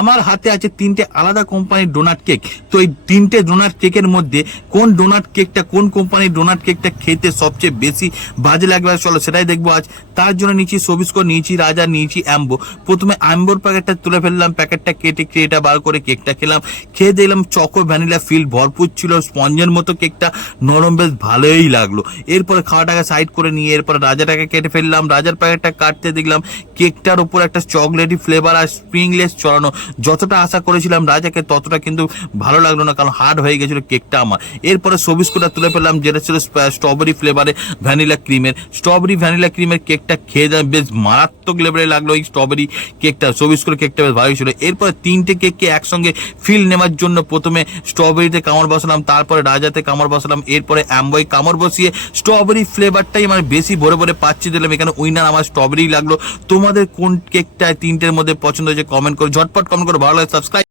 আমার হাতে আছে তিনটে আলাদা কোম্পানির ডোনাট কেক। তো এই তিনটে ডোনাট কেকের মধ্যে কোন ডোনাট কেকটা, কোন কোম্পানির ডোনাট কেকটা খেতে সবচেয়ে বেশি বাজে লাগবে, চলো সেটাই দেখবো আজ। তার জন্য নিয়েছি সবিস্কো, নিয়েছি রাজা, নিয়েছি অ্যাম্বো। প্রথমে অ্যাম্বোর প্যাকেটটা তুলে ফেললাম, প্যাকেটটা কেটে ক্রেটা বার করে কেকটা খেলাম। খেয়ে দিলাম, চকো ভ্যানিলা ফিল ভরপুর ছিল, স্পঞ্জের মতো কেকটা, নরম, বেশ ভালোই লাগলো। এরপরে খাওয়াটাকে সাইড করে নিয়ে এরপরে রাজাটাকে কেটে ফেললাম। রাজার প্যাকেটটা কাটতে দেখলাম কেকটার উপর একটা চকলেটি ফ্লেভার আর স্প্রিংলেস চড়ানো। যতটা আশা করেছিলাম রাজাকে ততটা কিন্তু ভালো লাগলো না, কারণ হার্ড হয়ে গেছিল কেকটা আমার। এরপরে সবিস্কোটা তুলে ফেললাম, যেটা ছিল স্ট্রবেরি ফ্লেভারে ভ্যানিলা ক্রিমের। স্ট্রবেরি ভ্যানিলা ক্রিমের কেকটা খেয়ে দেয়, বেশ মারাত্মক লেভেলে লাগলো এই স্ট্রবেরি কেকটা। সবিস্কোর কেকটা বেশ ভালোই ছিল। এরপরে তিনটে কেককে একসঙ্গে ফিল নেওয়ার জন্য প্রথমে স্ট্রবেরিতে কামড় বসালাম, তারপরে রাজাতে কামড় বসালাম, এরপরে অ্যাম্বোয় কামড় বসিয়ে স্ট্রবেরি ফ্লেভারটাই আমার বেশি ভরে ভরে পাচ্ছি দিলাম। এখানে উইনার আমার স্ট্রবেরি লাগলো। তোমাদের কোন কেকটা তিনটের মধ্যে পছন্দ হয়েছে কমেন্ট করে, ঝটপট কমেন্ট করে, ভালো লাগে সাবস্ক্রাইব।